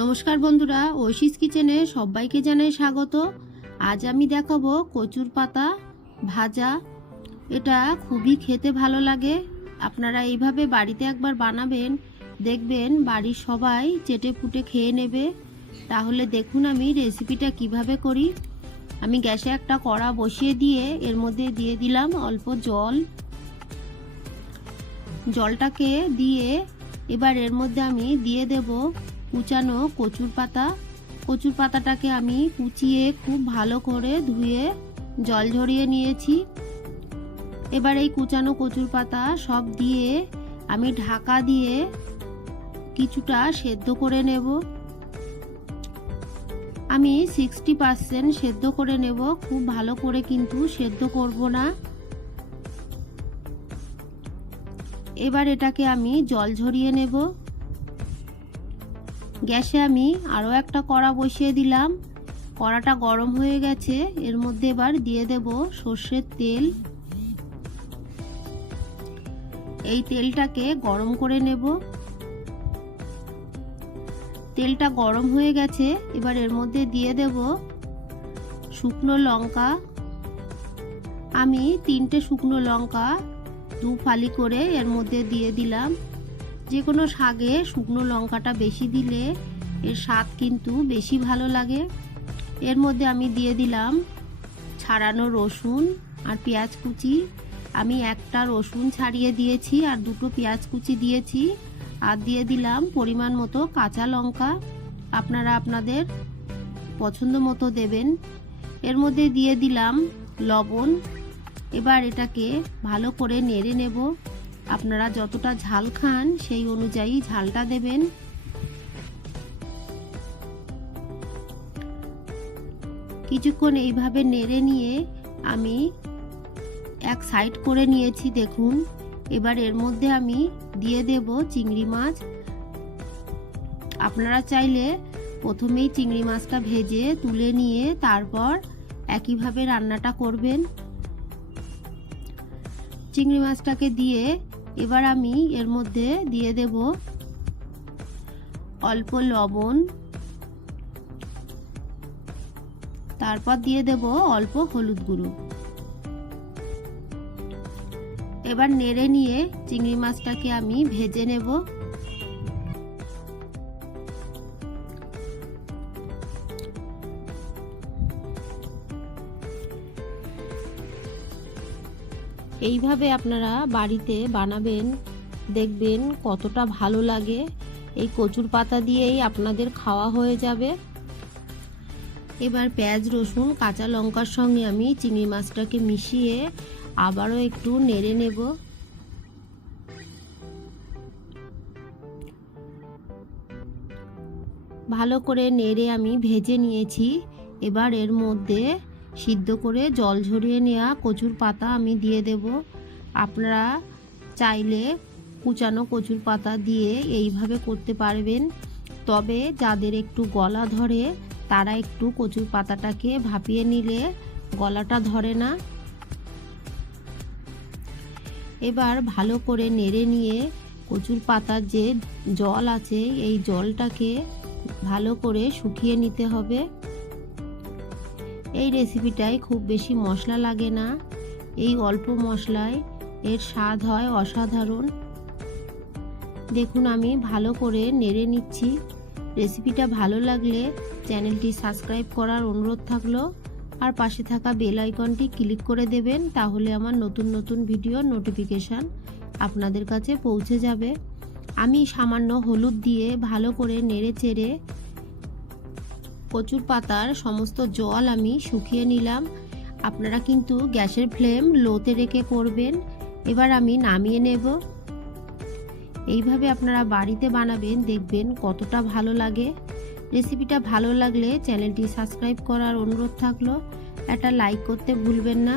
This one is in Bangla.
নমস্কার বন্ধুরা, ঐশীস কিচেনে সবাইকে জানাই স্বাগত। আজ আমি দেখাবো কচুর পাতা ভাজা। এটা খুবই খেতে ভালো লাগে। আপনারা এইভাবে বাড়িতে একবার বানাবেন, দেখবেন বাড়ির সবাই চেটে পুটে খেয়ে নেবে। তাহলে দেখুন আমি রেসিপিটা কিভাবে করি। আমি গ্যাসে একটা কড়া বসিয়ে দিয়ে এর মধ্যে দিয়ে দিলাম অল্প জল। জলটাকে দিয়ে এবার এর মধ্যে আমি দিয়ে দেব কুচানো কচুর পাতা। কচুর পাতাটাকে আমি কুচিয়ে খুব ভালো করে ধুয়ে জল ঝরিয়ে নিয়েছি। এবার এই কুচানো কচুর পাতা সব দিয়ে আমি ঢাকা দিয়ে কিছুটা সেদ্ধ করে নেব। আমি 60% সেদ্ধ করে নেব, খুব ভালো করে কিন্তু সেদ্ধ করব না। এবার এটাকে আমি জল ঝরিয়ে নেব। গ্যাসে আমি আরও একটা কড়া বসিয়ে দিলাম। কড়াটা গরম হয়ে গেছে, এর মধ্যে এবার দিয়ে দেব সর্ষের তেল। এই তেলটাকে গরম করে নেব। তেলটা গরম হয়ে গেছে, এবার এর মধ্যে দিয়ে দেব শুকনো লঙ্কা। আমি 3টে শুকনো লঙ্কা 2 ফালি করে এর মধ্যে দিয়ে দিলাম। যে কোনো শাকে শুকনো লঙ্কাটা বেশি দিলে এর স্বাদ কিন্তু বেশি ভালো লাগে। এর মধ্যে আমি দিয়ে দিলাম ছাড়ানো রসুন আর পেঁয়াজ কুচি। আমি একটা রসুন ছাড়িয়ে দিয়েছি আর 2টো পেঁয়াজ কুচি দিয়েছি, আর দিয়ে দিলাম পরিমাণ মতো কাঁচা লঙ্কা। আপনারা আপনাদের পছন্দ মতো দেবেন। এর মধ্যে দিয়ে দিলাম লবণ। এবার এটাকে ভালো করে নেড়ে নেব। আপনারা যতটা ঝাল খান সেই অনুযায়ী ঝালটা দেবেন। কিছুক্ষণ এইভাবে নেড়ে নিয়ে আমি এক সাইড করে নিয়েছি দেখুন। এবার এর মধ্যে আমি দিয়ে দেব চিংড়ি মাছ। আপনারা চাইলে প্রথমেই চিংড়ি মাছটা ভেজে তুলে নিয়ে তারপর একইভাবে রান্নাটা করবেন। চিংড়ি মাছটাকে দিয়ে এবার আমি এর মধ্যে দিয়ে দেব অল্প লবণ, তারপর দিয়ে দেব অল্প হলুদ গুঁড়ো। এবার নেড়ে নিয়ে চিংড়ি মাছটাকে আমি ভেজে নেব। এইভাবে আপনারা বাড়িতে বানাবেন, দেখবেন কতটা ভালো লাগে। এই কচুর পাতা দিয়েই আপনাদের খাওয়া হয়ে যাবে। এবার পেঁয়াজ রসুন কাঁচা লঙ্কার সঙ্গে আমি চিংড়ি মাছটাকে মিশিয়ে আবারও একটু নেড়ে নেব। ভালো করে নেড়ে আমি ভেজে নিয়েছি। এবার এর মধ্যে সিদ্ধ করে জল ঝরিয়ে নেওয়া কচুর পাতা আমি দিয়ে দেব। আপনারা চাইলে কুচানো কচুর পাতা দিয়ে এইভাবে করতে পারবেন, তবে যাদের একটু গলা ধরে তারা একটু কচুর পাতাটাকে ভাপিয়ে নিলে গলাটা ধরে না। এবার ভালো করে নেড়ে নিয়ে কচুর পাতার যে জল আছে এই জলটাকে ভালো করে শুকিয়ে নিতে হবে। এই রেসিপিটায় খুব বেশি মশলা লাগে না, এই অল্প মশলায় এর স্বাদ হয় অসাধারণ। দেখুন আমি ভালো করে নেড়ে নিচ্ছি। রেসিপিটা ভালো লাগলে চ্যানেলটি সাবস্ক্রাইব করার অনুরোধ থাকলো, আর পাশে থাকা বেল আইকনটি ক্লিক করে দেবেন, তাহলে আমার নতুন নতুন ভিডিওর নোটিফিকেশান আপনাদের কাছে পৌঁছে যাবে। আমি সামান্য হলুদ দিয়ে ভালো করে নেড়ে চেড়ে কচুর পাতার সমস্ত জল আমি শুকিয়ে নিলাম। আপনারা কিন্তু গ্যাসের ফ্লেম লোতে রেখে করবেন। এবার আমি নামিয়ে নেব। এইভাবে আপনারা বাড়িতে বানাবেন, দেখবেন কতটা ভালো লাগে। রেসিপিটা ভালো লাগলে চ্যানেলটি সাবস্ক্রাইব করার অনুরোধ থাকলো, একটা লাইক করতে ভুলবেন না।